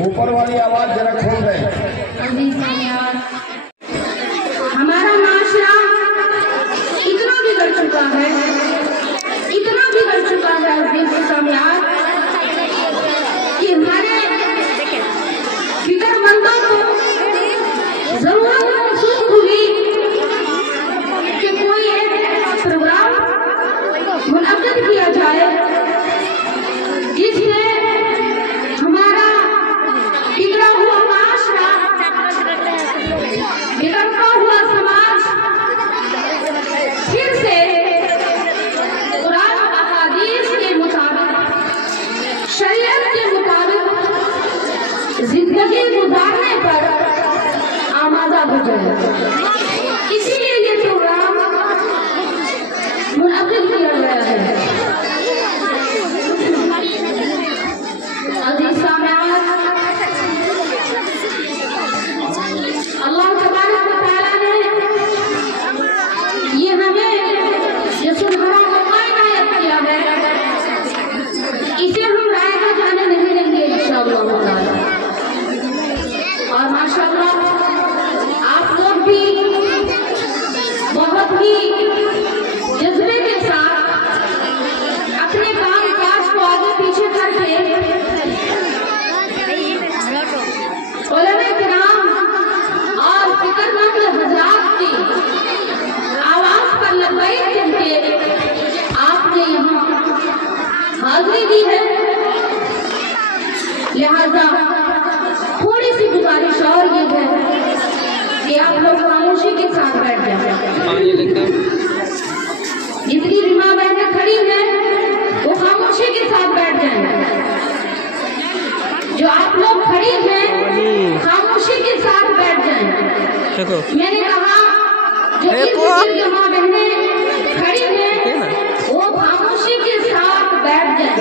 ऊपर वाली आवाज जरा खोल रहे हैं। हमारा माशरा इतना बिगड़ चुका है, इतना बिगड़ चुका है कि हमारे फिक्रमंदों को जरूरत महसूस हुई कि कोई एक प्रोग्राम मुनक्किद किया जाए जिससे हमारा बिगड़ा हुआ माशरा, बिगड़ता हुआ समाज फिर से कुरान और अहादीस के मुताबिक, शरीयत के मुताबिक जिंदगी गुजारने पर आमादा हो जाए। इसीलिए ये प्रोग्राम मुनक्किद किया गया है। अज़ीज़ सामिआन, अल्लाह तबारक व तआला ने ये हमें ये सुनहरा मौका इनायत किया है, इसे हम रायगा जाने नहीं देंगे इंशाअल्लाह ताला। और माशाअल्लाह आप लोग भी बहुत ही जज्बे के साथ अपने काम काज को आगे पीछे करके उलमा किराम और फिक्रमंद हज़रात की आवाज पर लब्बैक कहते आपने यहाँ हाजिरी दी है। लिहाजा थोड़ी सी गुजारिश और ये है कि आप लोग खामोशी के साथ बैठ जाए। जितनी भी माँ बहनें खड़ी हैं वो खामोशी के साथ बैठ जाएं। जो आप लोग खड़ी हैं खामोशी के साथ बैठ जाएं। मैंने कहा जो इस माँ बहनें खड़ी हैं वो खामोशी के साथ बैठ जाएं।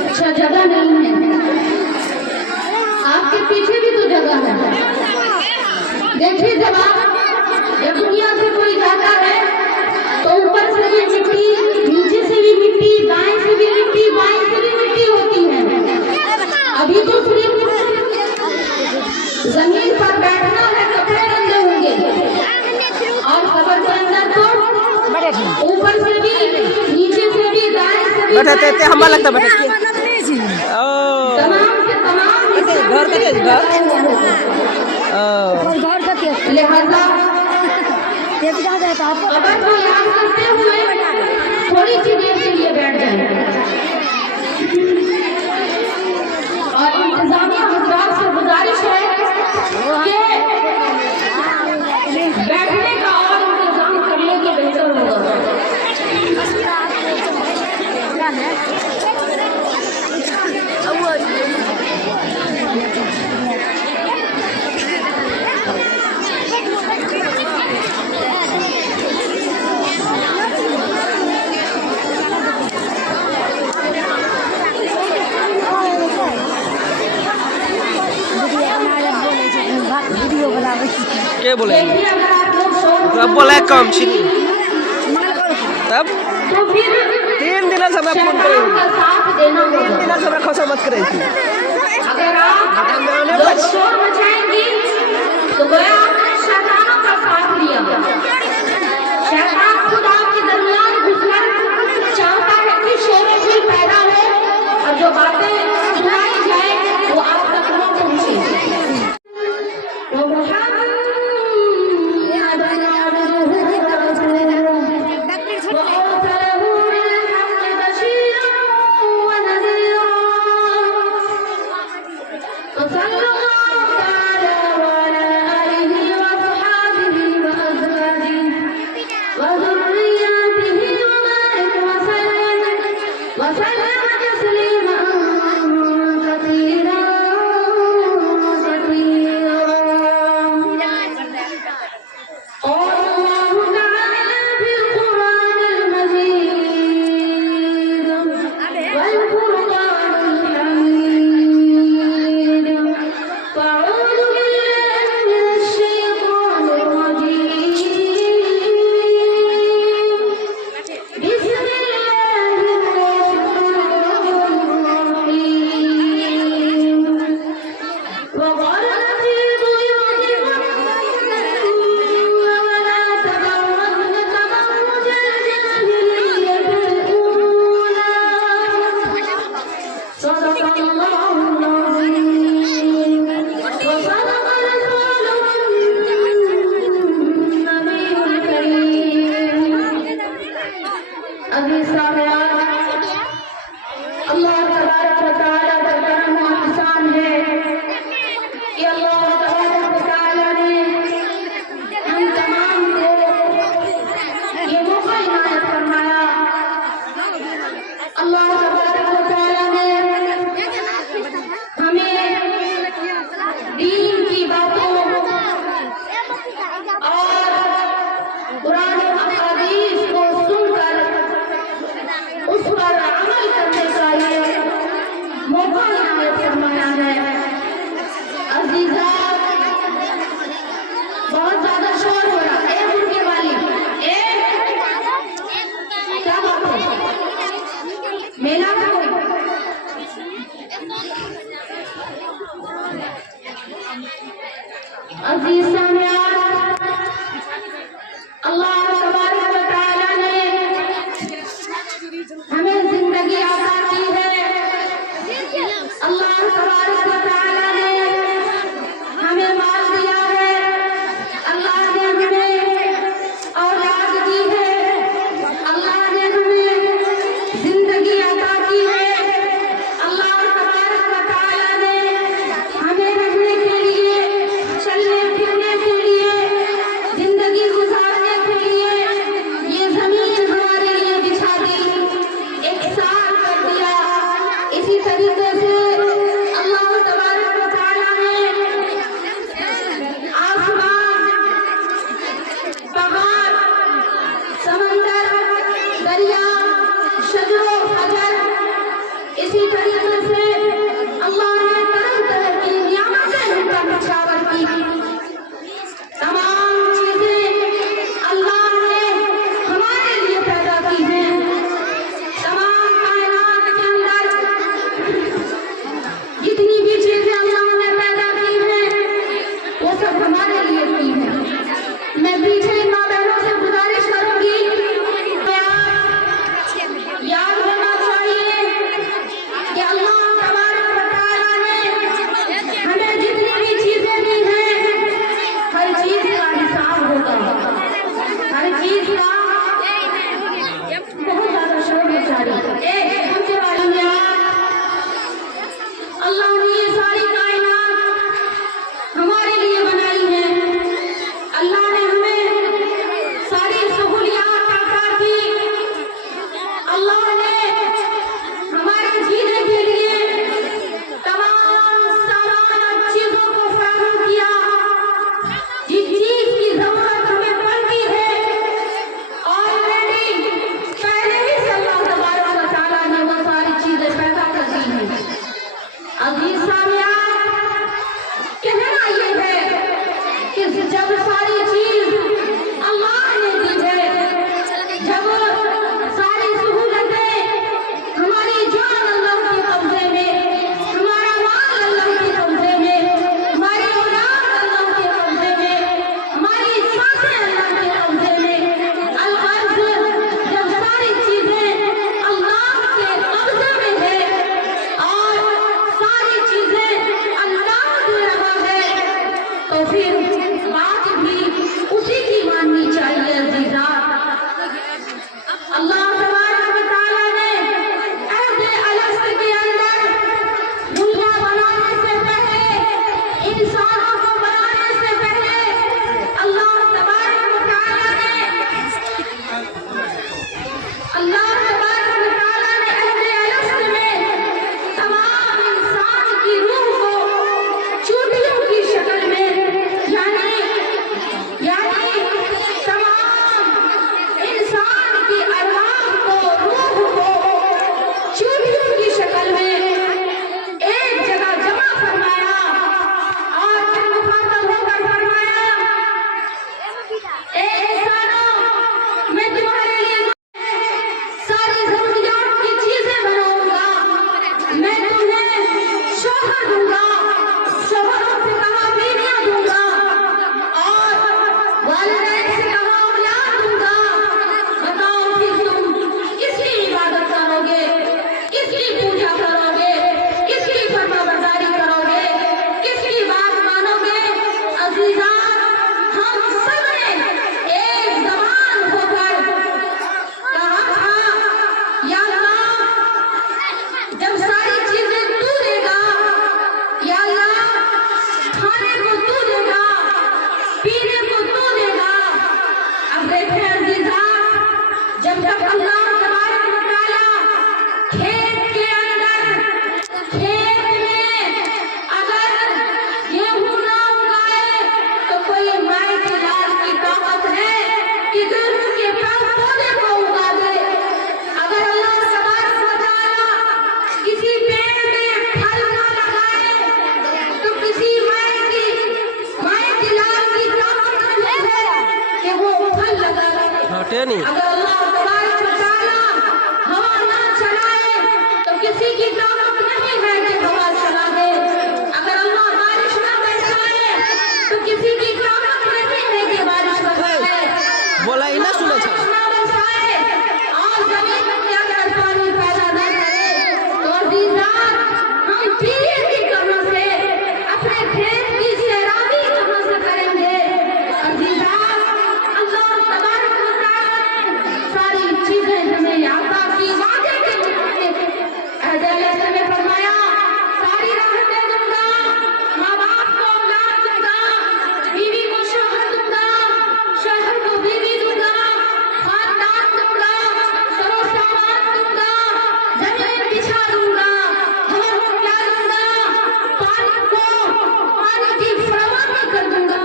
अच्छा जगह नहीं है, आपके पीछे भी तो जगह है। देखिए जब दुनिया से कोई जाता है तो ऊपर से भी मिट्टी, नीचे से भी मिट्टी, दाएं से भी मिट्टी, बाएं से भी मिट्टी होती है। अभी तो सिर्फ जमीन पर बैठना है, कपड़े गंदे होंगे और कब्र के अंदर तो ऊपर से भी, नीचे से भी, दाएं से भी, तमाम के तमाम लिहाजा अगर को याद करते हुए थोड़ी सी देर के लिए बैठ जाए और इंतजामिया हज़रात से गुजारिश है कि बैठने का और इंतजाम कर ले तो बेहतर होगा। क्या बोले? अब बोला है कम छी तब 3 दिन से मैं फोन करे 3 दिन से मैं खसा मत करे अगर आप शोर मचाएंगी तो गोया आपने शैतानों का साथ लिया। शैतान खुद आपके दरमियान घुसकर चाहता है कि शोर कोई पैदा हो और जो बातें सुनाई जाए वो आप तक न पहुंचे। अल्लाह तबारक व तआला ने हमें दीन की बातों और कुरान और हदीस को सुनकर उस पर अमल करने का ये मौका इनायत फरमाया है। अजीजा, बहुत ज्यादा शोर हो रहा है। उनके वाली क्या बात है? मेला में अजीज सामयान, अल्लाह तबारक व तआला ने हमें जिंदगी अता की है। अल्लाह तबारक व तआला ने हमें माल दिया है। अल्लाह ने हमें औलाद दी है। अल्लाह ने हमें जिंदगी अता की है। अल्लाह तबारक व तआला ने हमें रहने के लिए, चलने फिरने के लिए, जिंदगी गुजारने के लिए ये जमीन हमारे लिए बिछा दी, एक साथ कर दिया। इसी तरीके से अल्लाह तबारक व तआला ने आसमान, पहाड़, समंदर, दरिया, शजरो हजर, इसी तरीके से अल्लाह ने तरह तरह की नियामतें हम पर निछावर की। तमाम चीजें अल्लाह ने हमारे लिए पैदा की हैं। तमाम कायनात के अंदर खेत के अंदर खेत में अगर गेहूं ना उगाए तो कोई माई के लाल की ताकत है कि गेहूं के पौधे को उगा दे। अगर अल्लाह तबारक व तआला किसी पेड़ में फल ना लगाए तो किसी माई के लाल की ताकत नहीं है कि वो फल लगा दे। हटे नहीं। अगर अल्लाह तबारक व तआला हवा ना चलाए तो किसी की ताकत नहीं है कि हवा चला दे। अगर अल्लाह बारिश ना बरसाए तो किसी की ताकत नहीं है कि बारिश बरसाए। बोला ही ना सुने छा। बारिश ना बरसाए और जमीन के अंदर पानी पैदा न करे तो अज़ीज़ान हम पीने की कहां से अपने खेत की सैराबी कहां से करेंगे। अज़ीज़ान अल्लाह तबारक व तआला ने सारी चीजें हमें अता की। वादे के मुताबिक अहद में फरमाया सारी रहमतें दूंगा, माँ बाप को औलाद दूंगा, बीवी को शौहर दूंगा, शौहर को बीवी दूंगा, खानदान दूंगा, सरो सामान दूंगा, जमीन बिछा दूंगा, हवा खुला दूंगा, पानी की फराहमी कर दूंगा,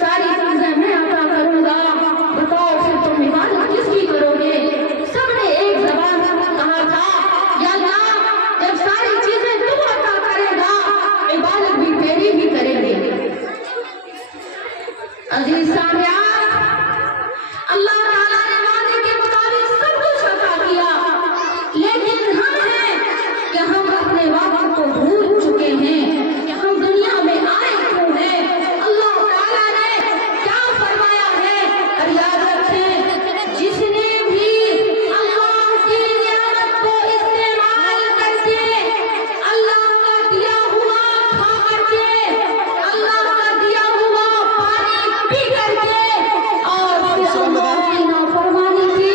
सारी चीजें मैं अता करूंगा। बताओ फिर तुम इबादत किसकी करोगे? सबने एक ज़बान से कहा था, या अल्लाह जब सारी चीजें तू अता करेगा इबादत भी तेरी भी करेंगे। अजीज सामियान, अल्लाह ताला ने वादे के मुताबिक सब कुछ अता किया, लेकिन हम हैं कि हम अपने वादे को भूल चुके हैं कि हम दुनिया में आए क्यों हैं। अल्लाह ताला ने क्या फरमाया है? और याद रखें, जिसने भी अल्लाह की नियामत को इस्तेमाल करके, अल्लाह का दिया हुआ खा करके, अल्लाह का दिया हुआ पानी पी करके और फिर अल्लाह की नाफरमानी की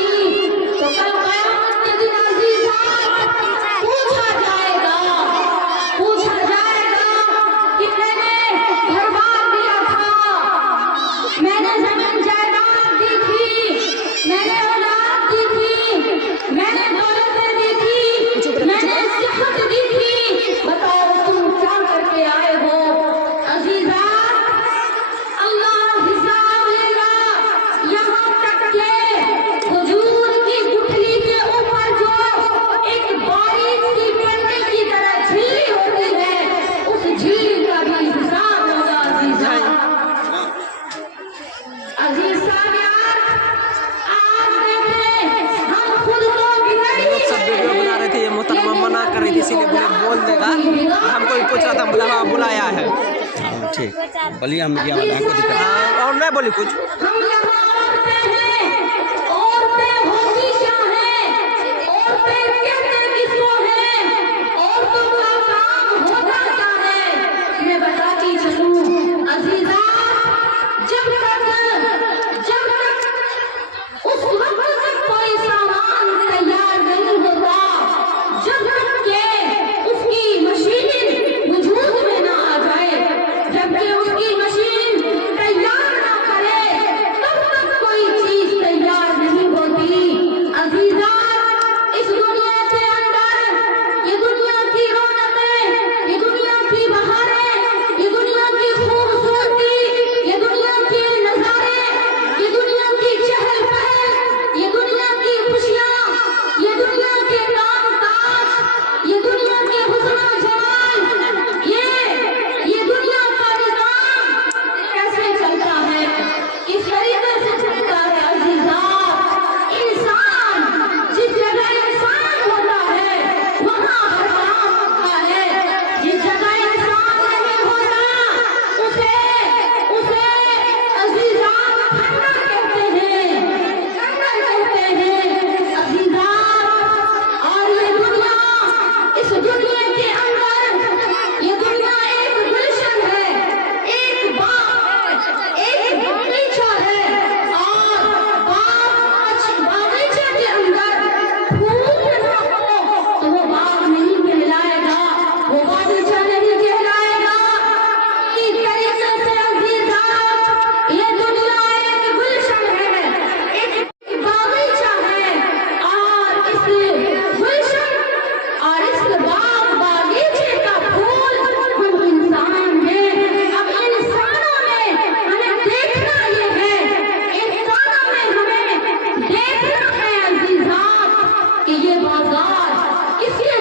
तो कल क़यामत के दिन अज़ीज़ान पूछा जाएगा कि मैंने घर बार दिया था, मैंने जमीन जायदाद दी थी, मैंने औलाद दी थी, मैंने दौलतें दी थी, मैंने सिहत दी थी, बताओ तुम क्या करके आए हो? अज़ीज़ान अल्लाह हिसाब लेगा। यहाँ तक के खजूर की गुठली के ऊपर जो एक बारीक सी पन्नी की तरह झील होती है, उस झील का भी हिसाब होगा। अजीज सामियान, आज देखें हम खुद को लोग सब वीडियो बना रहे थे, ये मोहतरमा मना कर रही थी, इसीलिए बोल देगा। हमको भी पूछ रहा था, बोला हाँ बुलाया है। ठीक बोलिए, हम मीडिया वाले हमको दिक्कत है। और मैं बोली कुछ हम यहाँ औरतें हैं, औरतें होती क्या हैं, औरतें कहते किसको हैं, औरतों का काम होता क्या है, मैं बताती चलूं। अज़ीज़ान, जब तक उस वक्त तक कोई सामान तैयार नहीं होता, जब तक के उसकी मशीन वजूद में ना आ जाए, जबकि उसकी मशीन तैयार ना करे, तब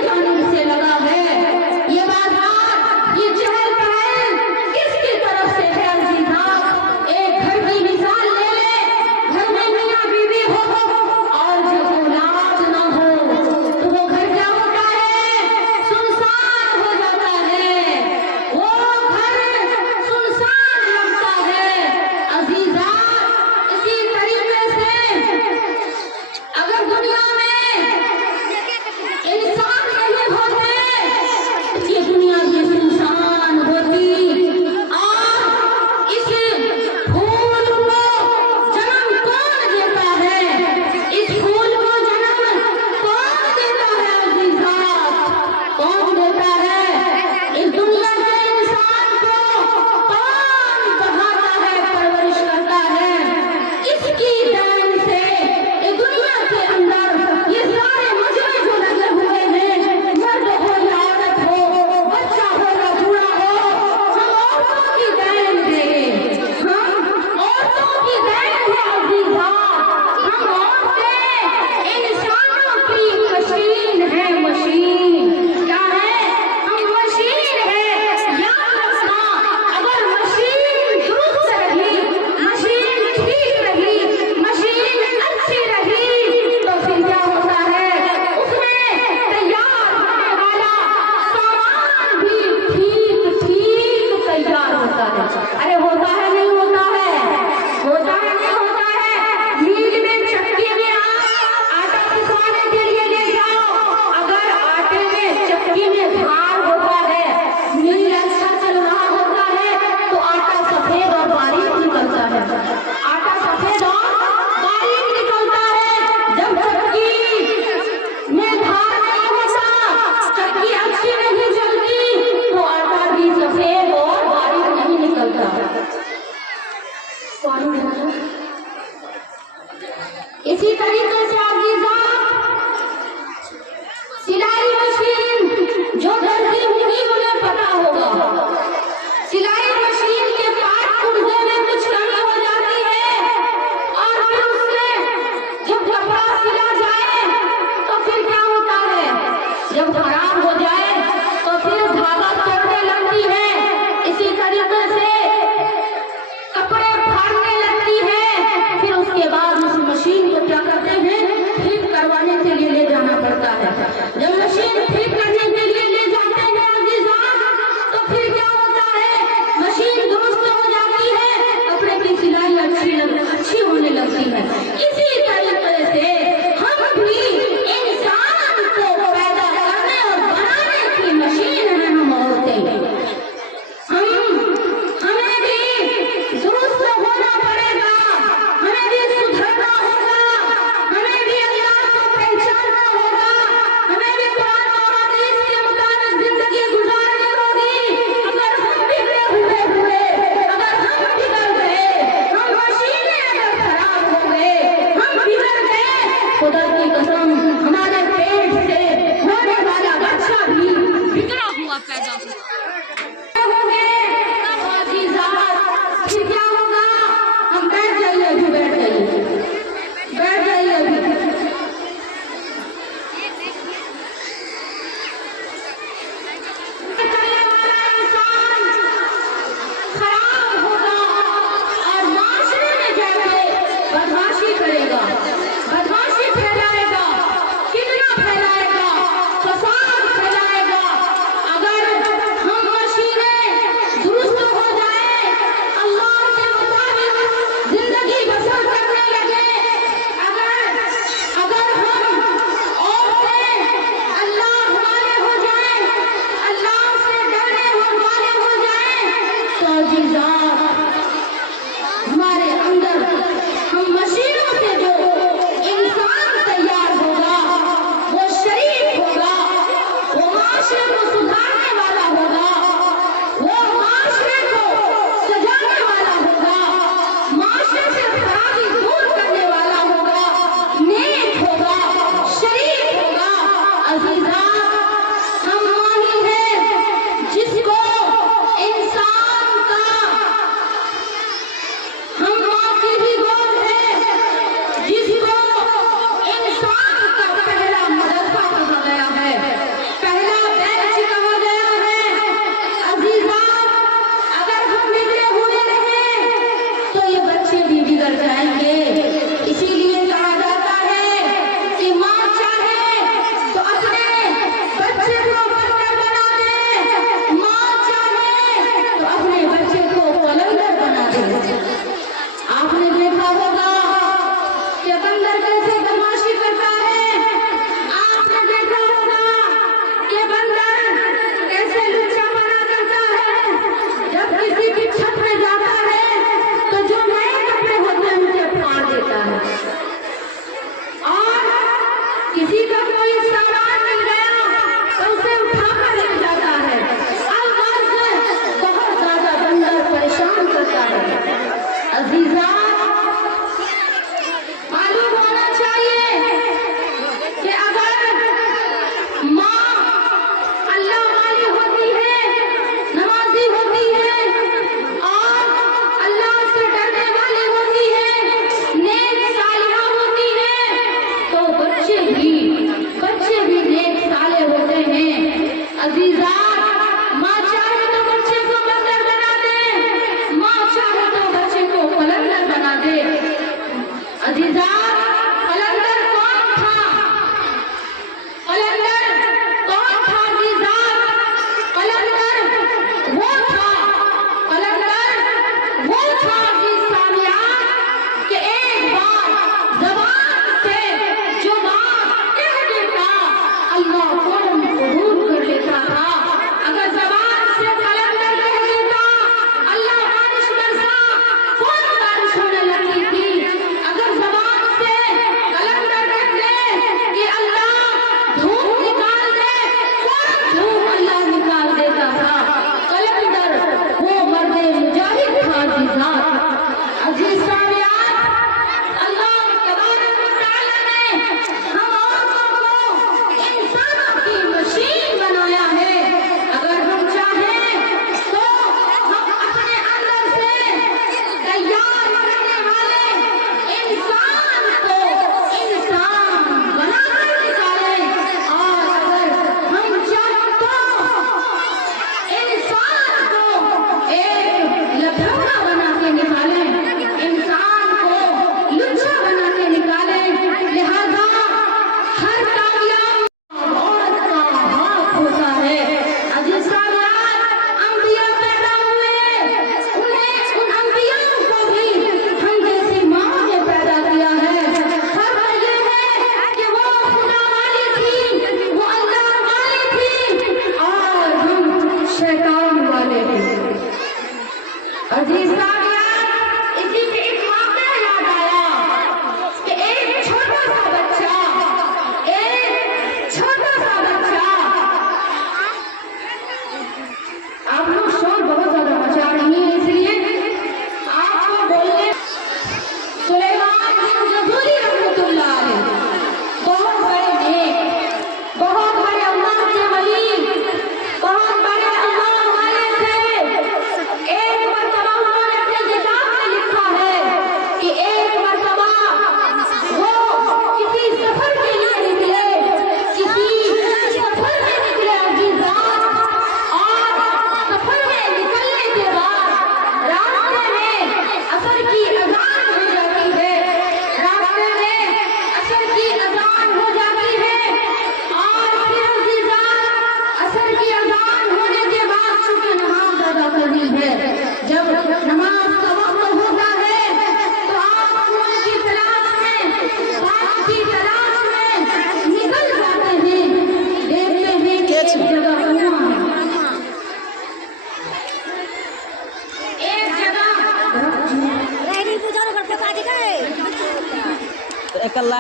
जानिब से लगा है। ये बाजार, ये चहल पहल किसकी तरफ से है अजीजा? एक घर की मिसाल ले ले, घर में मियां बीवी हो और जब औलाद ना हो तो वो घर क्या होता है? सुनसान हो जाता है, वो घर सुनसान लगता है अजीजा। इसी तरीके से अगर दुनिया में इंसान नहीं होते ये दुनिया भी सुनसान होती। और इस फूल को जन्म कौन देता है? इस फूल को जन्म कौन देता है अजीजा? कौन देता है? इस दुनिया के इंसान को कौन पढ़ाता है, परवरिश करता है? इसकी देन से ये दुनिया के अंदर ये सारे मजरे जो लगे हुए हैं, मर्द हो या औरत हो, बच्चा हो या बूढ़ा हो, हम औरतों की देन है, हम औरतों की देन है अजीजा। हम औरतें इंसानों की मशीन है, मशीन क्या है? हम मशीन है। याद रखना, अगर मशीन दुरुस्त रही, मशीन ठीक रही, मशीन अच्छी रही तो फिर क्या होता है? उसमें तैयार होने वाला सामान भी ठीक ठीक तैयार होता है। अरे होता है नहीं होता है? होता है नहीं होता है? मील में चक्की में आटा पिसवाने के लिए ले जाओ, अगर आटे में चक्की में भार होता है, मील अच्छा चल रहा होता है तो आटा सफेद और बारीक निकलता है। आटा सफेद और बारीक निकलता है। जब चक्की में धार नहीं होता, चक्की अच्छी नहीं चलती तो आटा भी सफेद और बारीक नहीं निकलता। इसी तरीके से अजीजा सिलाई मशीन जो दर्जी होंगी उन्हें पता होगा, सिलाई मशीन के पार्ट पुर्जे में कुछ कमी हो जाती है और फिर उससे जब कपड़ा सिला जाए तो फिर क्या होता है? जब खराब हो जाए तो फिर धागा तोड़ने लगती है। इसी तरीके से कपड़े फाड़ने लगती है। फिर उसके बाद उस मशीन को क्या करते हैं? ठीक करवाने के लिए ले जाना पड़ता है। जब मशीन ठीक करने के लिए ले जाते हैं अजीजा तो फिर क्या होता है? मशीन दुरुस्त हो जाती है, कपड़े की सिलाई अच्छी होने लगती है। इसी तरीके से हम भी इंसान को पैदा करने और बनाने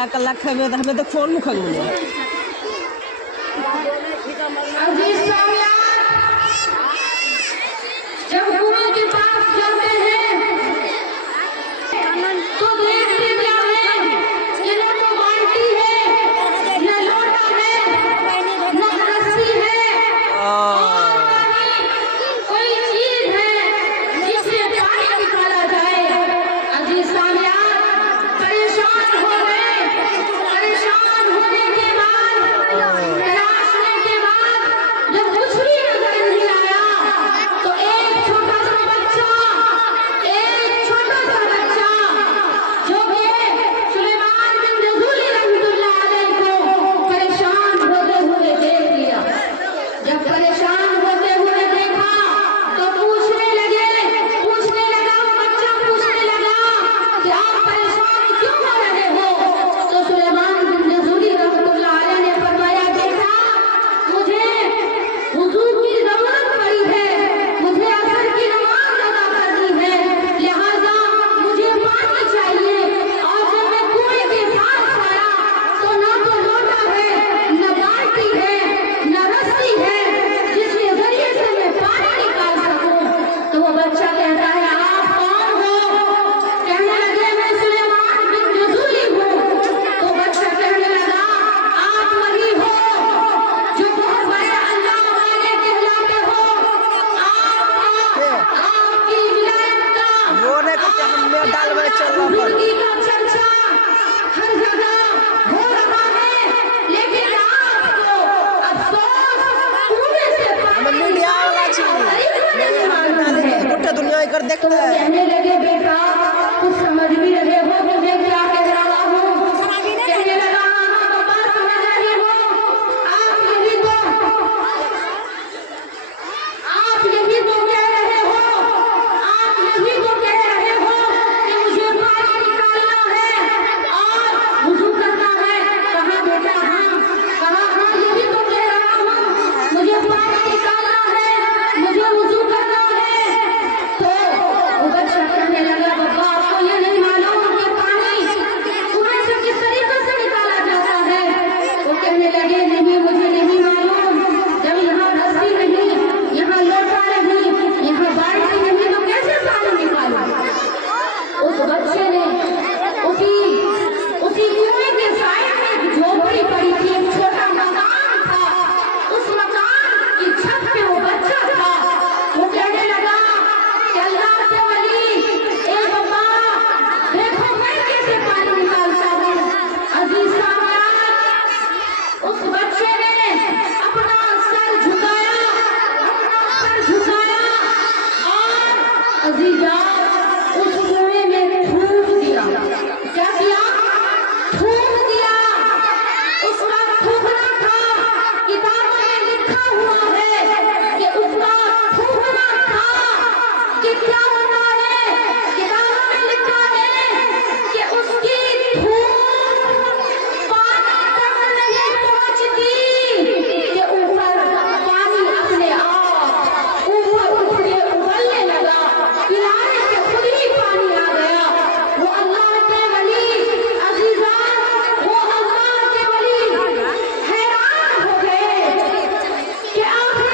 कलाक खेबे तो हमें तो फोन मुखल मिले अजीज सामियान, जब कुएं के पास जाते हैं तो देखते क्या है कि न तो बाल्टी है, न लोटा है, न रस्सी है, कोई चीज है जिससे पानी निकाला जाए। अजीज सामियान, परेशान हो गए। परेशान होने के बाद, तलाशने के बाद जब कुछ भी नजर नहीं आया तो एक छोटा सा बच्चा जो कि सुलेमान बिन रसूल रहमतुल्लाह अलैह को परेशान होते हुए देख लिया। जब परेशान होते हुए देखा तो पूछने लगा वो बच्चा पूछने लगा कि आप परेशान क्यों हो रहे हो? तो सुलेमान बिन रसूल रहमतुल्लाह अलैह ने फरमाया, बेटा मुझे वुजू की जरूरत पड़ी है, मुझे असर की नमाज अदा करनी है, लिहाजा मुझे पानी चाहिए। और जब मैं कुएं के पास आया तो ना तो लोटा है, न बाल्टी है, न रस्सी है जिसके जरिए से मैं पानी निकाल सकूं। तो वो बच्चा कहता है, आप कौन हो? कहने लगे, मैं सुलेमान बिन रसूली हूँ। तो बच्चा कहने लगा, आप वही हो जो बहुत बड़े अल्लाह वाले कहलाते हो। आपकी विलायत का, रोने को क्या हमने डाल में चल रहा बुजुर्गी का चर्चा हर जगह हो रहा है, लेकिन आपको अफसोस कुएं से हमें मीडिया वाला चाहिए गोटे दुनिया कर देखता है कहने लगे, बेटा कुछ समझ भी रहे हो मुझे क्या कह रहा हूँ? कहने लगा, हाँ बाबा समझ रही हो। आप यही तो कह रहे हो, आप यही तो कह रहे हो कि मुझे पानी निकालना है और वुजू करना है। कहा बेटा हाँ, कहा हाँ यही तो कह रहा हूँ, मुझे पानी निकालना है, मुझे वुजू करना है। तो वो बच्चा कहने लगा, बाबा आपको ये नहीं मालूम कि पानी कुएं से किस तरीके से निकाला जाता है? वो कहने लगे, नहीं मुझे नहीं मालूम। जब यहाँ रस्सी नहीं, यहाँ लोटा नहीं, यहाँ बाल्टी नहीं तो कैसे पानी निकालूं? उस बच्चे ने उसी कुएं के साइड में एक झोपड़ी पड़ी थी, एक छोटा मकान था। उस मकान की छत पे वो बच्चा था। वो कहने लगा कि अल्लाह के वली, ए बाबा देखो मैं कैसे पानी निकालता हूँ। अजीज सामियान, उस बच्चे ने अपना सर झुकाया और अजीजा उस कुएं में थूक दिया। क्या किया? थूक दिया। उसका थूकना था, किताबों में लिखा हुआ है कि उसका थूकना था कि क्या होता है? किताबों में लिखा है कि उसकी थूक पानी तक नहीं पहुंचती कि ऊपर पानी अपने आप ऊपर उठने उबलने लगा, किनारे से खुद ही पानी आ गया। वो अल्लाह के वली, अजीजा, वो अल्लाह के वली हैरान हो गए कि आखिर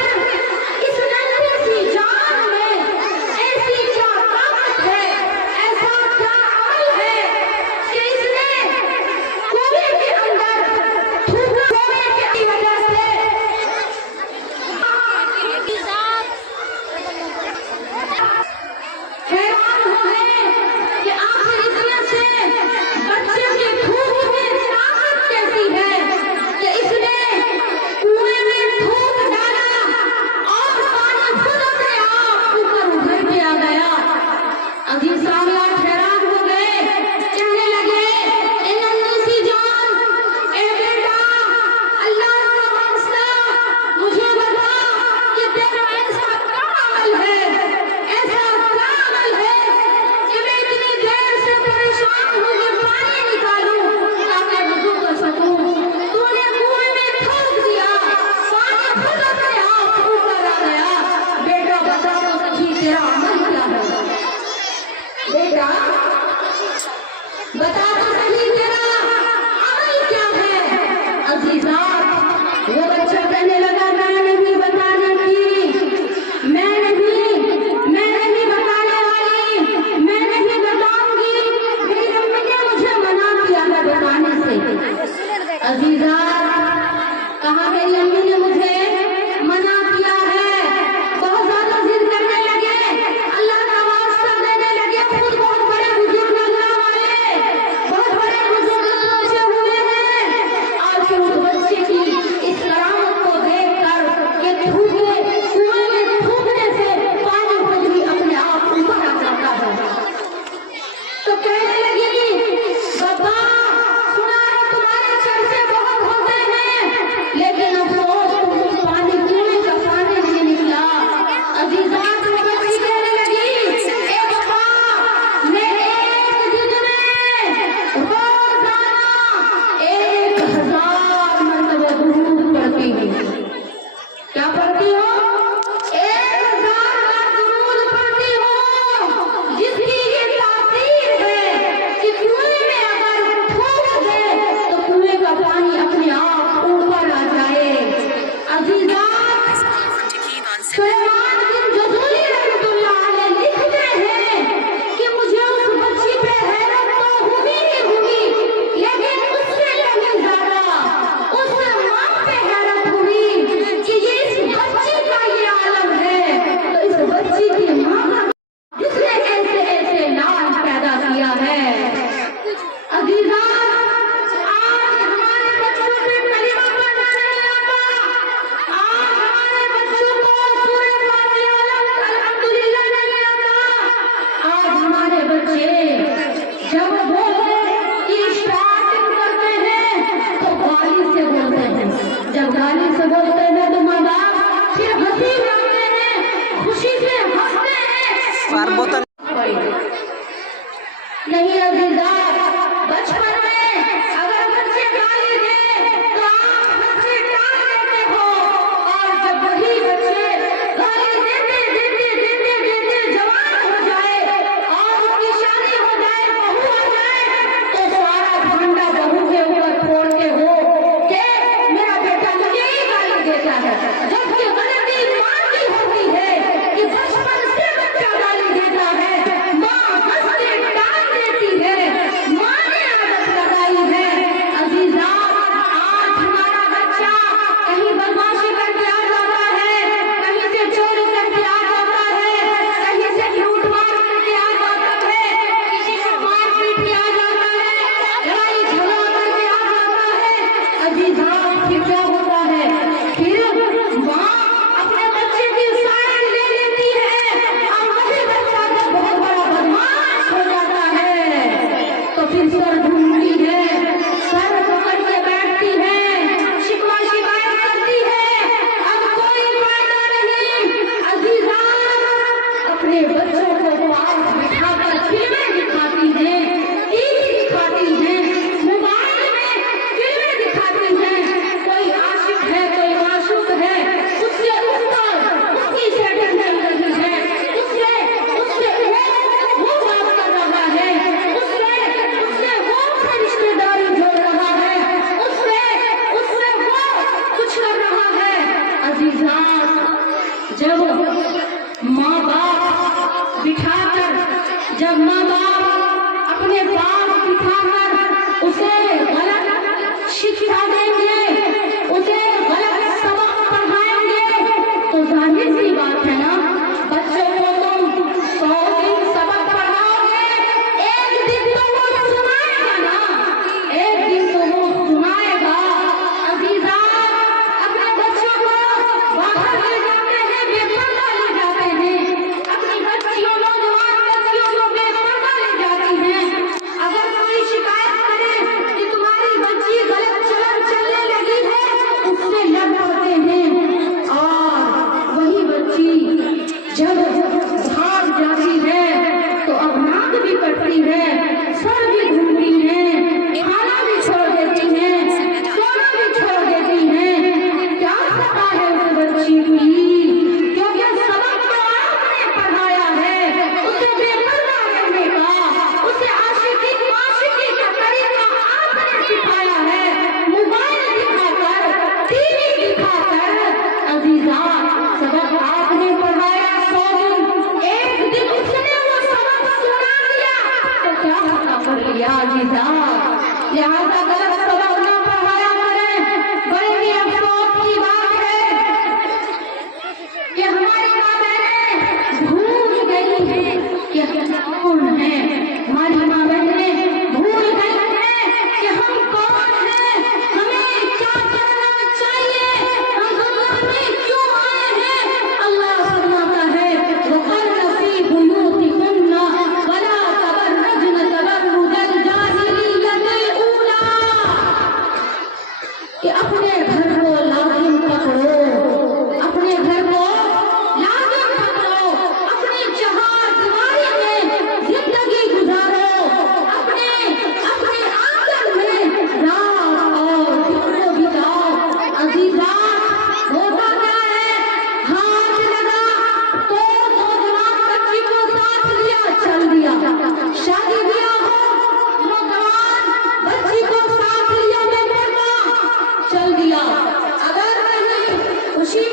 कुएं में थूकने से पानी खुद भी अपने आप ऊपर आ जाता है। तो कहने लगी, बाबा सुना है तुम्हारे चर्चे बहुत होते हैं, लेकिन अफसोस तुम पानी कुएं का पानी नहीं निकला। अजीजान को बच्ची कहने लगी, ए बाबा मैं एक दिन में रोजाना 1000 मरतबा दुरूद पढ़ती हूँ। क्या पढ़ती हो? 1000 बार दुरूद पढ़ती हूँ, जिसकी ये तासीर है कि कुएं में अगर फूंक दे तो कुएं का पानी अपने आप ऊपर आ जाए। अजीजान सुलेमान बिन जज़ूरी रहमतुल्लाह अलैह लिखते हैं कि मुझे उस बच्ची पे हैरत तो हुई ही हुई, लेकिन उससे कहीं ज्यादा उस माँ पे हैरत हुई कि ये इस बच्ची का ये आलम है। तो इस बच्ची की माँ जिसने ऐसे ऐसे लाल पैदा किया है। अजीजान आज हमारे बच्चों पे कलिमा पढ़ना नहीं आता, आज हमारे बच्चों को सूरह फातिहा अल्हम्दुलिल्लाह नहीं आता। आज हमारे बच्चे जब बोलने की स्टार्टिंग करते हैं तो गाली से बोलते हैं, जब गाली से बोलते हैं तो माँ बाप फिर हंसी करते हैं, खुशी से हंसते हैं। बार बोतल नहीं अजीजान, बचपन में अगर बच्चे गाली दे तो आप बच्चे टाल देते हो, और जब वही बच्चे गाली देते देते देते देते जवान हो जाए और उसकी शादी हो जाए, बहू आ जाए, तो सारा भांडा बहू के ऊपर फोड़ते हो कि मेरा बेटा मुझे ही गाली देता है, जबकि गलती माँ की होती है कि बचपन से बच्चा गाली देता है, माँ हंस के टाल देती है, माँ ने आदत लगाई है। अजीजान आज हमारा बच्चा कहीं बदमाशी करके आ जाता है, कहीं से चोरी करके आ जाता है, कहीं से लूटमार करके आ जाता है, किसी से मारपीट के आ जाता है, लड़ाई झगड़ा करके आ जाता है। अजीजान फिर क्या होता है? फिर माँ अपने बच्चे की साइड ले लेती है और वही बच्चा जब बहुत बड़ा बदमाश हो जाता है तो फिर सर ढूंढती है, सर पकड़ के बैठती है, शिकवा शिकायत करती है, अब कोई फायदा नहीं। अजीजान अपने बच्चों को पास बिठाकर फिल्में दिखाती है, टीवी दिखाती है, मोबाइल में फिल्में दिखाती है, कोई आशिक है कोई माशूक है, उससे उसकी सेटिंग चल रही है, उससे वो बात कर रहा है, उससे वो रिश्तेदारी जोड़ रहा है, उससे वो कुछ कर रहा है। अजीजान जब माँ बाप बिठाकर अपने पास बिठाकर उसे गलत शिक्षा देंगे, उसे गलत सबक पढ़ाएंगे, तो जाहिर सी बात है ना, बच्चों को तुम 100 दिन सबक पढ़ाओगे, एक दिन तो वो सुनाएगा ना, एक दिन तो वो सुनाएगा। अजीजान अपने बच्चों को बाहर ले जाते हैं, बेपर्दा ले जाते हैं, अपनी बच्चियों नौजवान बच्चियों को बेपर्दा ले जाती हैं। अगर कोई शिकायत करे कि तुम्हारी बच्ची गलत चलन चलने लगी है, उससे लड़ पड़ते हैं, और वही बच्ची जब भाग जाती है तो अब नाक भी कटती है, सर भी घूमती है, खाना भी छोड़ देती है, सोना भी छोड़ देती है। क्या पता है उस बच्ची की, क्योंकि सबक तो आपने पढ़ाया है, उसे बेपर्दा रहने का, उसे आशिकी का तरीका आपने सिखाया है, मोबाइल दिखाकर, टीवी दिखाकर। अजीजान सबक आपने पढ़ाया 100 दिन, एक दिन उसने वो सबक सुना दिया तो क्या होता कर लिया। अजीजान लिहाजा गलत सबक न पढ़ाया करें, बड़ी अफसोस की बात है।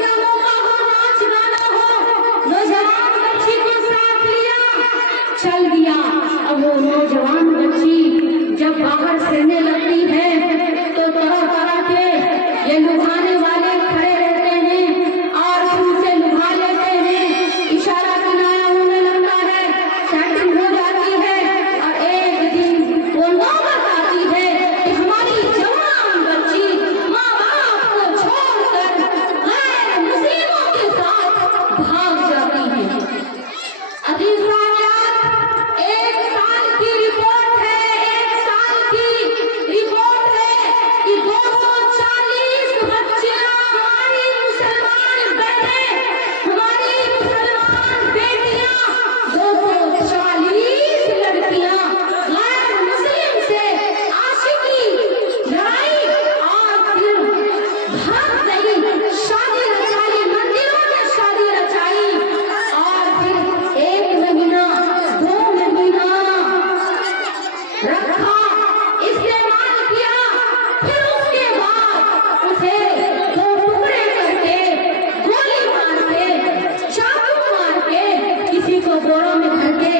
का मौका हो, नाच गाना हो, नौजवान बच्ची को साथ लिया, चल दिया। अब वो नौजवान बच्ची जब बाहर फिरने लगती है तो तरह तरह के ये लुभाने वाले खड़े रहते हैं और उनसे लुभा लेते हैं, इशारा किनारा होने लगता है, सेटिंग हो जाती है और एक दिन वो नौबत आती है कि हमारी जवान बच्ची माँ बाप को छोड़कर गैर मुस्लिमों के साथ भाग जाती है। अजीज साहब, एक साल की रिपोर्ट है, एक साल की रिपोर्ट है कि 240 बच्चियां हमारी मुसलमान बहनें, हमारी मुसलमान बेटियां, 240 लड़कियां गैर मुस्लिम से आशिकी लड़ाई और फिर भाग गई, शादी रचाई, मंदिरों में शादी रचाई और फिर 1 महीना 2 महीना रखा, इस्तेमाल किया, फिर उसके बाद उसे 2 टुकड़े करके, गोली मार के, चाकू मार के, किसी को बोरों में भर के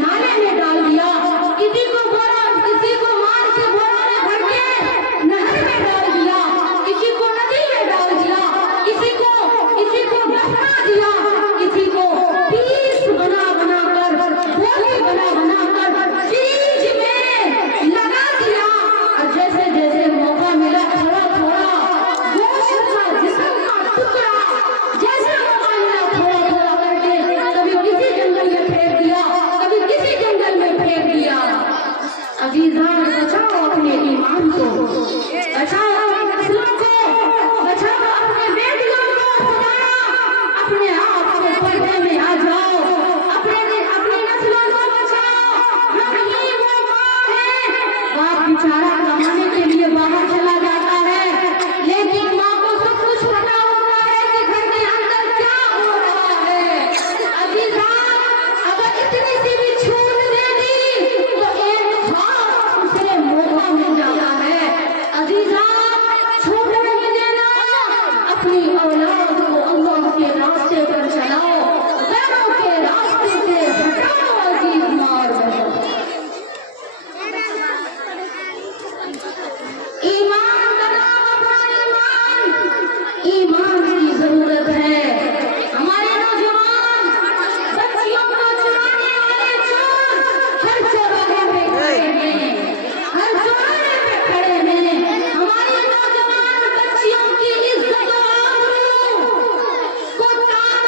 नाले में डाल दिया, किसी को मार के बोरों में भर के नहर में डाल दिया, किसी को नदी में डाल दिया, किसी को दफना दिया, किसी को पीस बना कर, गोली बना कर फ्रिज में लगा दिया और जैसे जैसे मौका मिला थोड़ा थोड़ा गोश्त का जिस्म का टुकड़ा, जैसे मौका मिला थोड़ा थोड़ा करके कभी किसी जंगल में फेंक दिया, कभी किसी जंगल में फेंक दिया। अजीजान, बचाओ अपने ईमान को, बचाओ अपने नस्लों को, बचाओ अपने बेटियों को, खुदाया अपने आप को पर्दे में आ जाओ, अपनी नस्लों को बचाओ। हम ही वो माँ है, बाप बेचारा कमाने के लिए बाहर चला जाता है, लेकिन माँ को सब कुछ पता होता है कि घर के अंदर क्या हो रहा है। अजीजान, अगर इतनी सी भी छूट दे दी तो एक खास उसे मौका मिल जाता है। अजीजान, छूट नहीं देना, अपनी औलाद को अल्लाह के रास्ते पर चलाओ, गैरों के रास्ते से हटाओ। अजीज मार ईमान का नाम अपना ईमान की जरूरत है। हमारे नौजवान बच्चियों को चुराने वाले चोर हर चौराहे पे खड़े हैं, हर चौराहे पे खड़े हैं। हमारी नौजवान बच्चियों की इज्जत और आबरू को ताक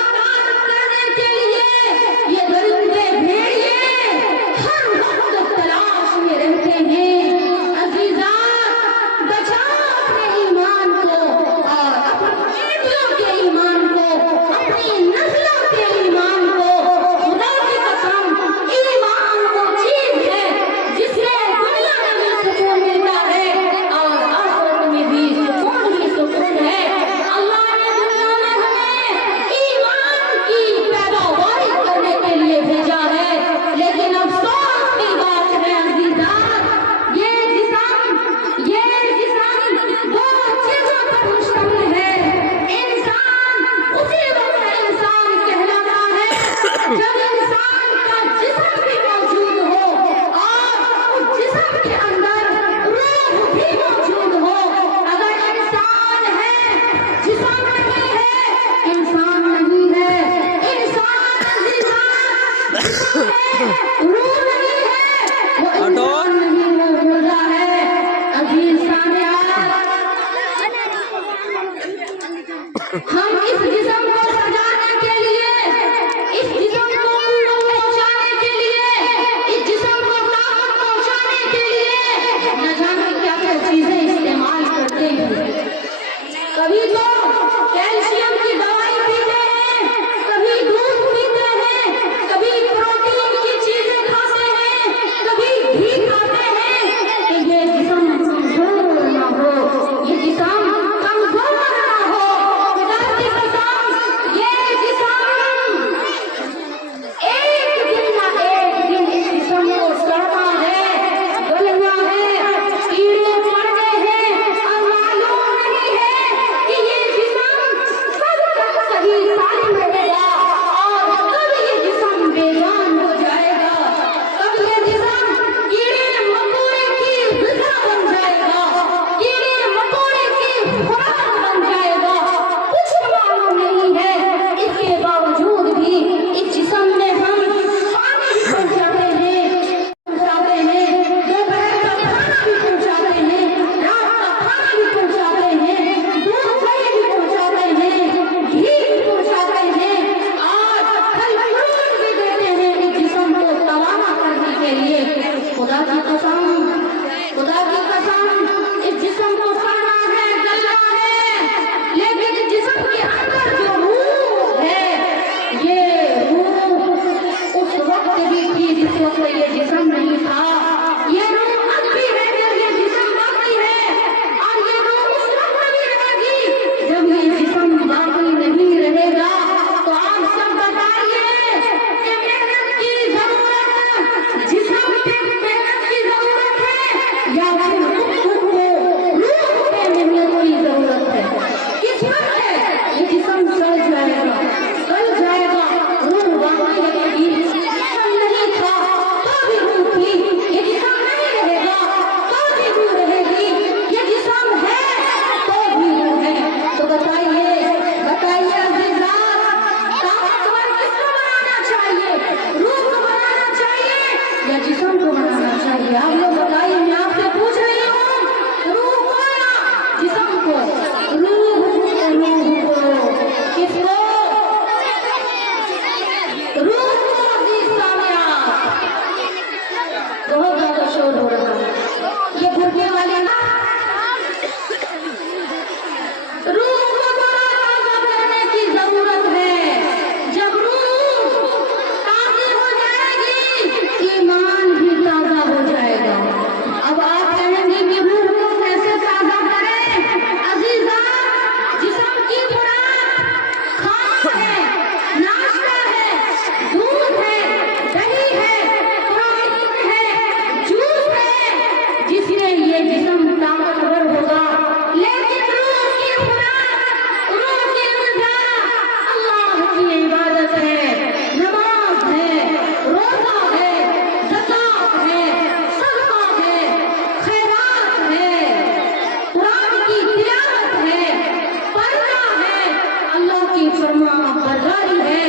की फरमा बरदारी है।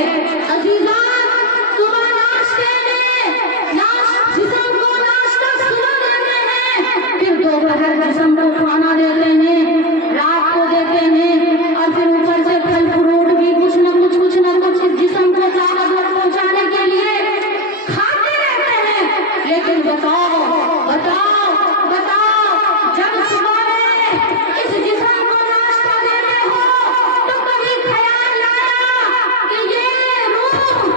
अजीजा सुबह नाश्ते में जिस्म को नाश्ता सुबह देते हैं, फिर दोपहर जिस्म को खाना देते हैं, रात को देते हैं, और फिर ऊपर से फल फ्रूट भी कुछ न कुछ जिस्म को ताकत पहुंचाने के लिए खाते रहते हैं। लेकिन बताओ जब सुबह में इस जिस्म को नाश्ता देते हो तो कभी ख्याल आया कि ये रूह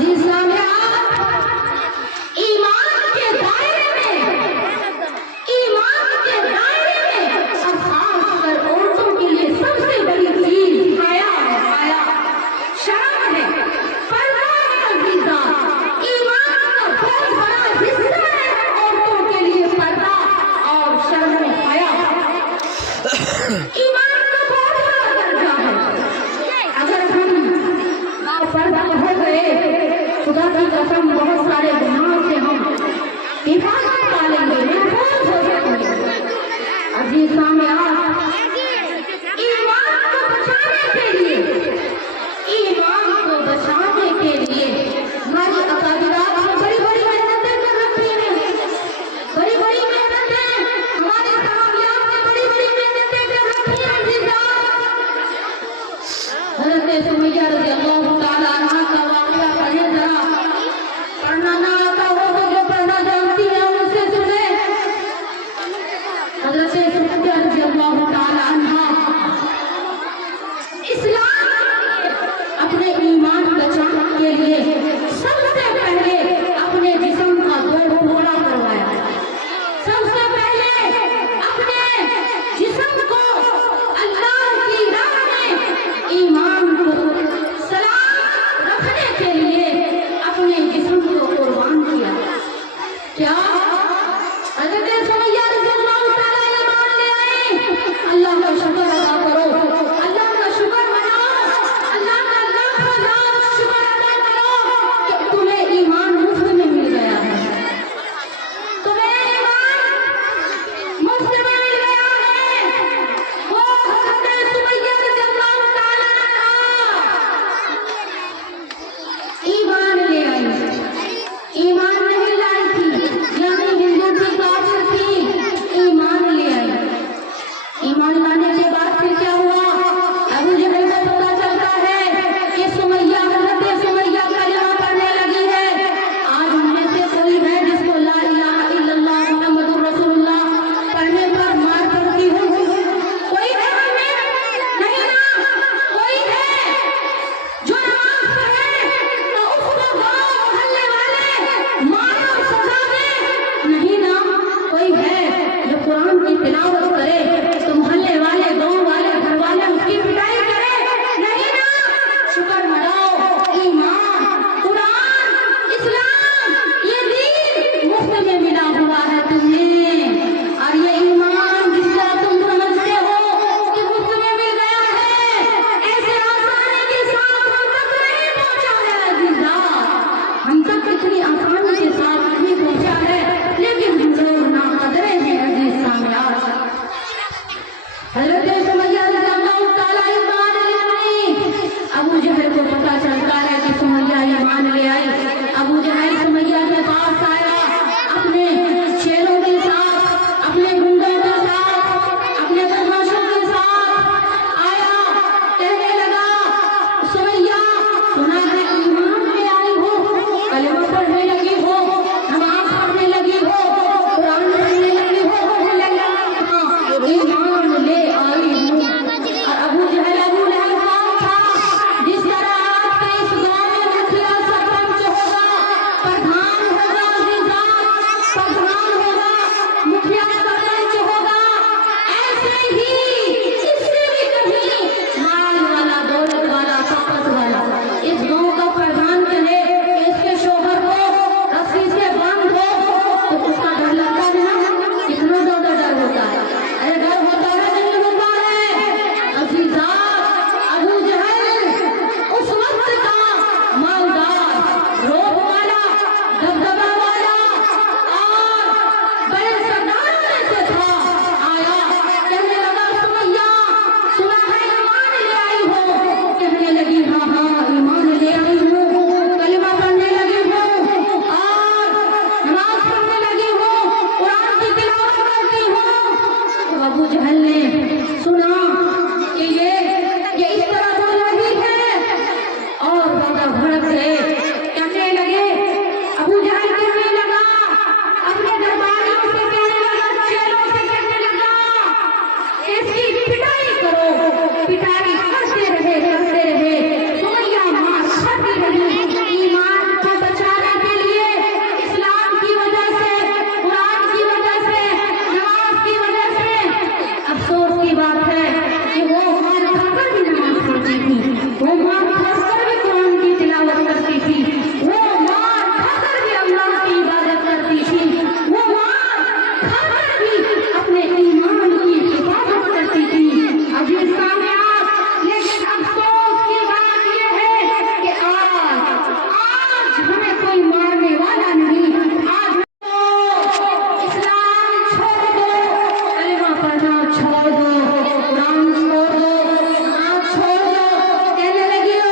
अजीज सामियान, ईमान के दायरे में अब खासकर औरतों के लिए सबसे बड़ी चीज हया है, हया शर्म है, पर्दा है अजीजा। ईमान का बहुत बड़ा हिस्सा है औरतों के लिए पर्दा और शर्म है, हया। ईमान का बहुत बड़ा दर्जा है। अगर हम पर्दा हो गए, खुदा की कसम बहुत सारे गुनाहों से हम हिफाजत पालेंगे, महफूज हो जाएंगे। अजीज सामियान, ईमान को बचाने के लिए हमारी अकादरात ने बड़ी बड़ी मेहनतें कर रखी हैं, बड़ी बड़ी मेहनतें, हमारे सामियान ने बड़ी बड़ी मेहनतें कर रखी हैं। अजीजा, हज़रत सुमैया रज़ी अल्लाह ताला अन्हा का वाक़या पढ़े जरा, पढ़ना ना आता हो तो जो पढ़ना जानती है उनसे सुने। हज़रत सुमैया रज़ी अल्लाह ताला अन्हा इस्लाम अपने ईमान बचाने के लिए सबसे पहले अपने जिस्म का दो टुकड़ा करवाया। सबसे पहले अपने जिस्म को अल्लाह की राह में ईमान को सलाम वो माँ खाकर भी कुरान की तिलावत करती थी, वो माँ खाकर भी अल्लाह की इबादत करती थी, वो माँ खाकर भी अपने ईमान की हिफाजत करती थी। अजीज सामईन, लेकिन अफसोस की बात यह है कि आज हमें कोई मारने वाला नहीं। आज इस्लाम छोड़ दो, कलिमा पढ़ना छोड़ दो, कुरान छोड़ दो, नमाज छोड़ दो, कहने लगी हो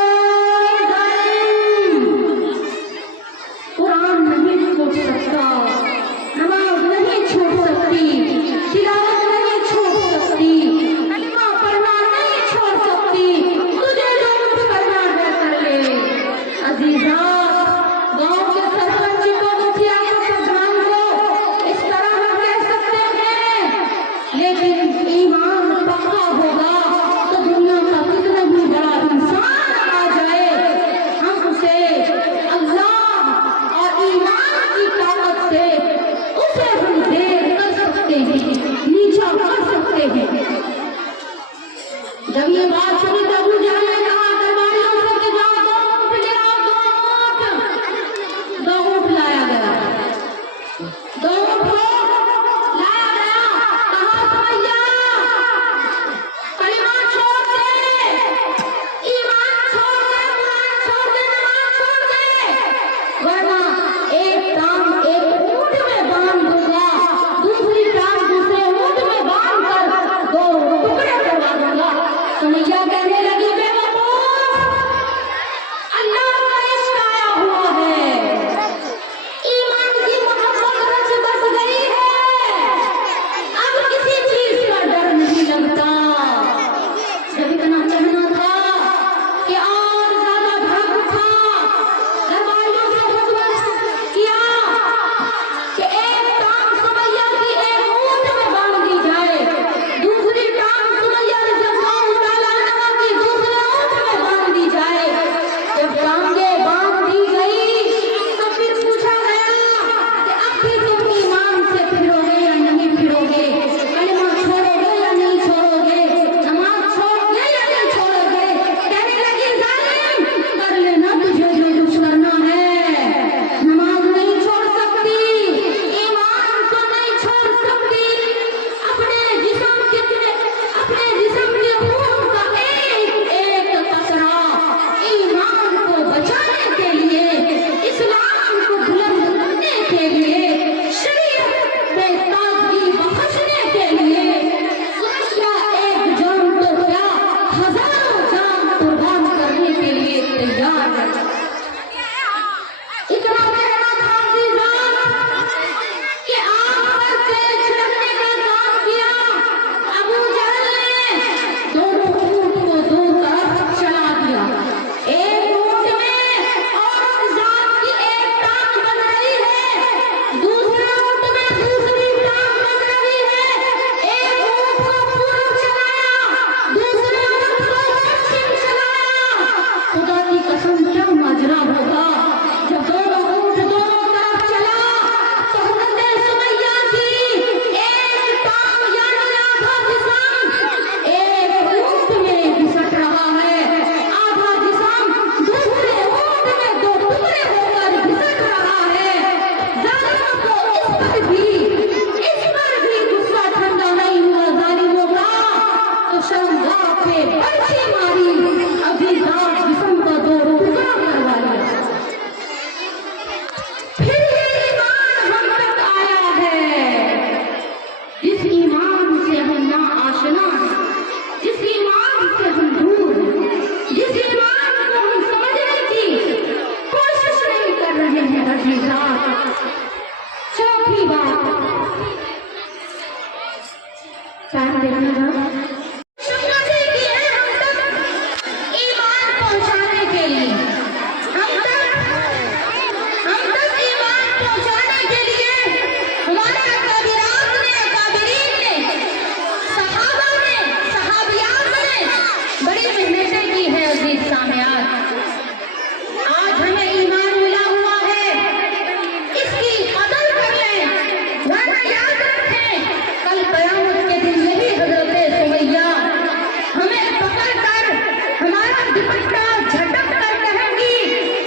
झटका झटक कर कहेंगी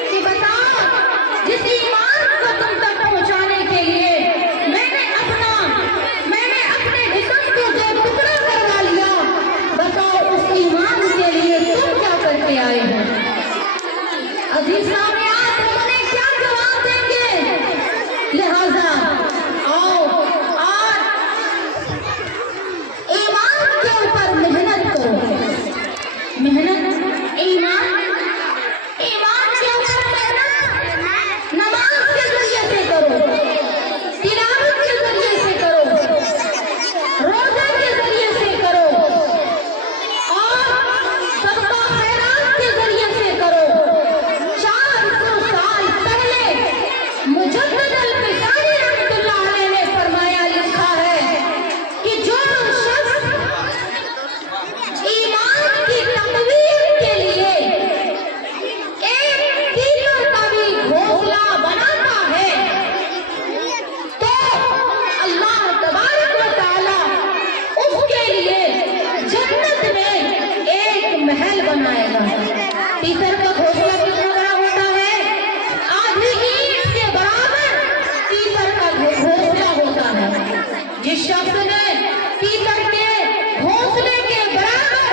कि बताओ, जिस ईमान को तुम तक पहुंचाने के लिए मैंने अपने जिस्म को दो टुकड़ा करवा लिया, बताओ उस ईमान के लिए तुम क्या करके आए हो? अजीज सामयात, उन्होंने क्या जवाब देंगे? लिहाजा आओ और ईमान के ऊपर मेहनत करो। मेहनत, ईमान के ऊपर मेहनत नमाज के जरिए से करो, तिलावत के जरिए से करो, रोजा के जरिए से करो और सदका खैरात के जरिए से करो। 400 साल पहले मुजद्दिद अल-क़िसारी रहमतुल्लाह अलैह ने फरमाया, लिखा है कि जो शख्स ईमान की तक़वीर के लिए एक तीतर का भी घोंसला बनाता है तो अल्लाह तबारक व तआला उसके लिए जन्नत में एक महल बनाएगा। तीतर का घोंसला कितना बड़ा होता है? आधी ईंट के बराबर तीतर का घोंसला होता है। जिस शख्स ने तीतर के घोंसले के बराबर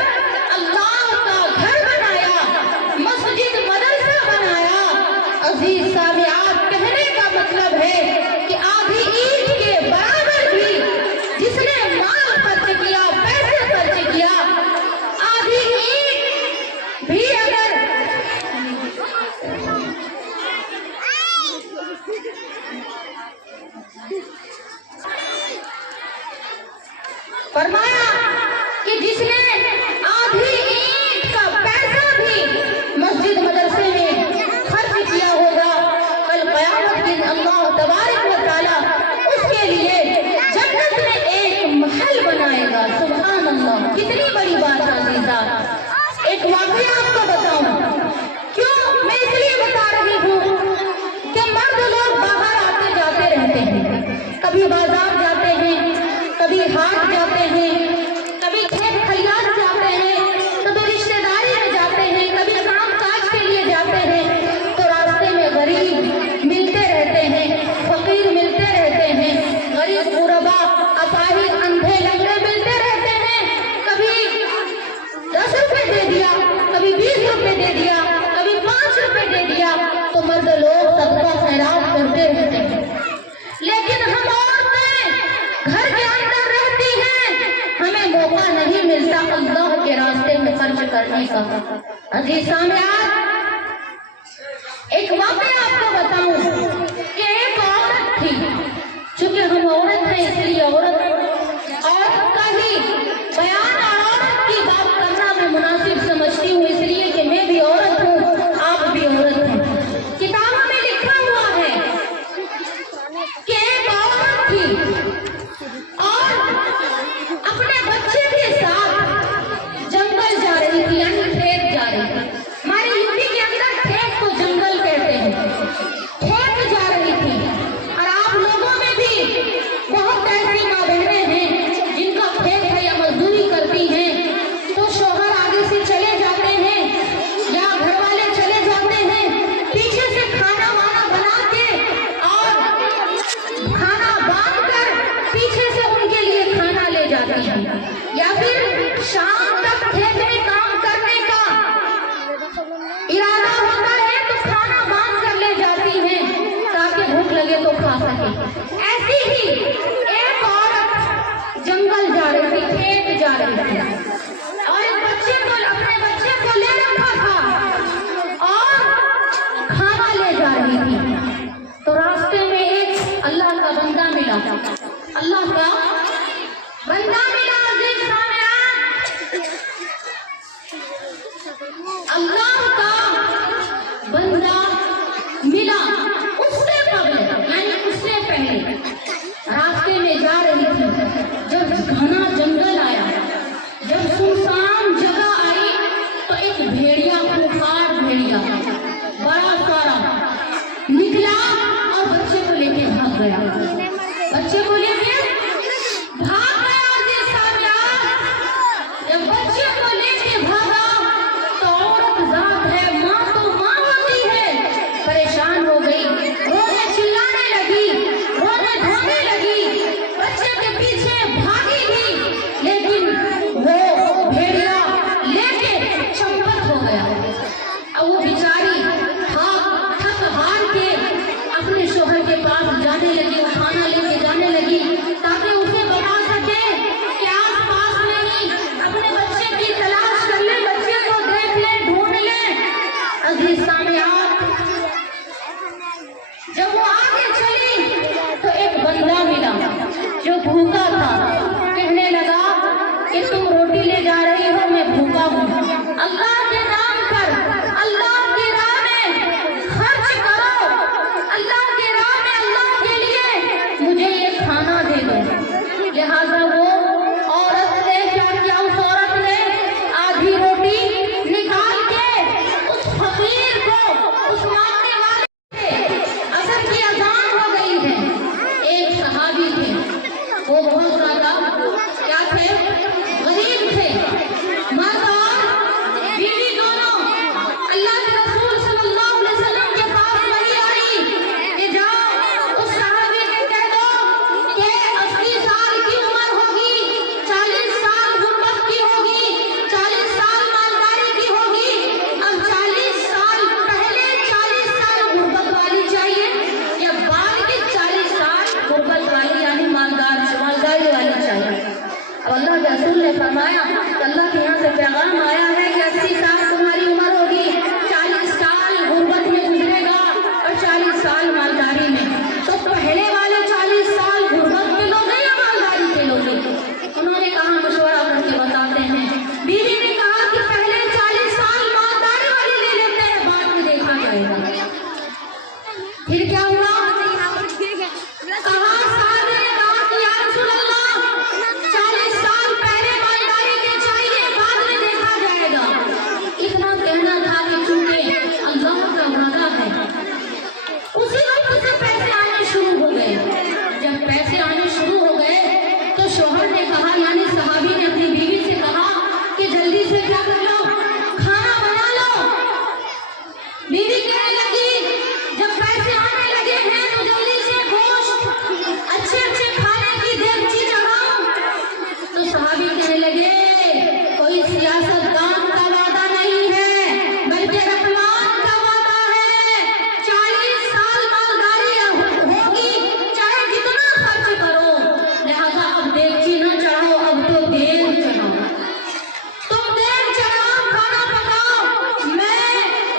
अल्लाह का घर बनाया, मस्जिद मदरसा बनाया, अजीज सामियात, कहने का मतलब है कि आधी ईंट के बराबर भी जिसने माल खर्च किया, पैसे खर्च किया, आधी ईंट भी अगर फरमाया कि जिसने आधी ईंट का पैसा भी मस्जिद मदरसे में खर्च किया होगा, कल क़यामत दिन अल्लाह तबारक व तआला उसके लिए जन्नत में एक महल बनाएगा। सुभान अल्लाह, कितनी बड़ी बात है अज़ीज़ा। एक वाक़या आपको बताऊं, क्यों मैं इसलिए बता रही हूँ कि मर्द लोग बाहर आते जाते रहते हैं, कभी बाजार जाते हैं, कभी हाट जाते हैं, कभी खेत खलियान जाते हैं, कभी रिश्तेदारी में जाते हैं, कभी काम काज के लिए जाते हैं, तो रास्ते में गरीब मिलते रहते हैं, फकीर मिलते रहते हैं, गरीब गुरबा, अपाहिज, अंधे लंगड़े मिलते रहते हैं। कभी 10 रुपए दे दिया, कभी 20 रुपए दे दिया, कभी 5 रुपए दे दिया, तो मर्द लोग सदका खैरात करते रहते हैं। लेकिन हम औरतें घर के अंदर रहती हैं, हमें मौका नहीं मिलता अल्लाह के रास्ते में खर्च करने का। अजीज सामयात, एक वाक़या आपको बताऊं कि एक औरत थी, चूंकि हम औरत हैं इसलिए औरत का ही बयान और औरत की बात करना मैं मुनासिब समझती हूँ, इसलिए कि मैं भी औरत हूँ, आप भी औरत हैं। किताबों में लिखा हुआ है कि एक औरत थी और अपने बच्चे के साथ जंगल जा रही थी, यानी खेत जा रही थी। हमारे यूपी के अंदर खेत को जंगल कहते हैं। खेत जा रही थी और आप लोगों में भी बहुत ऐसी माँ बहनें हैं जिनका खेत है या मजदूरी करती हैं, तो शौहर आगे से चले जाते हैं या घर वाले चले जाते हैं, पीछे से खाना वाना बना के और खाना बांध कर पीछे से उनके लिए खाना ले जाती हैं, या फिर शाम तक खेत में काम करने का इरादा होता है तो खाना बांध कर ले जाती हैं ताकि भूख लगे तो खा सके। ऐसी ही एक औरत जंगल जा रही थी, खेत जा रही थी और एक अपने बच्चे को ले रखा था और खाना ले जा रही थी। तो रास्ते में एक अल्लाह का बंदा मिला, अल्लाह का बंदा मिला। अजीज सामयात, अल्लाह का बंदा मिला। उससे पहले यानी उससे पहले रास्ते में जा रही थी, जब घना जंगल आया, जब सुनसान जगह आई, तो एक भेड़िया, खूंखार भेड़िया बड़ा सारा निकला और बच्चे को लेके भाग गया। बच्चे को लेके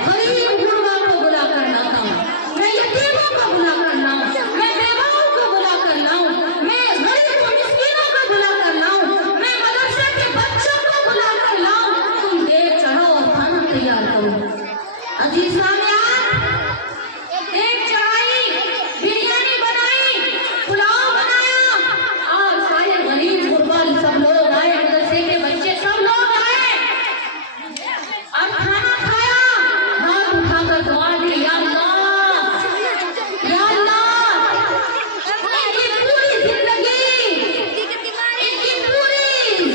गरीब गुरबा को बुला कर लाता हूँ, मैं यतीमों को बुला कर लाऊं, मैं बेवाओं को बुला कर लाऊं, मैं गरीब मिस्कीनों को बुला कर लाऊं, मैं मदरसे के बच्चों को बुला कर लाऊं, तुम देख चढ़ो और खाना तैयार करो। अजीज सामयान, देख चढ़ाई, बिरयानी बनाई, पुलाव बनाया और सारे गरीब गुरबा सब लोग आए, मदरसे के बच्चे सब लोग आए और खाना खाया, हाथ उठाकर दुआ दी, या अल्लाह, या अल्लाह, इनकी पूरी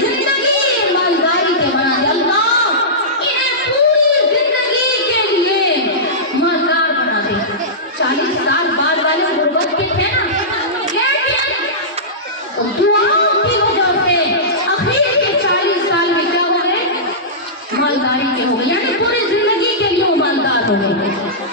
जिंदगी मालदारी के बना दे अल्लाह, इन्हें पूरी जिंदगी के लिए मालदार बना दे। 40 साल बाद वाले गुर्बत के थे ना, लेकिन दुआओं की वजह से आखिर के 40 साल में क्या हो गए? मालदारी के हो गए, यानी पूरी जिंदगी के लिए वो मालदार हो गए।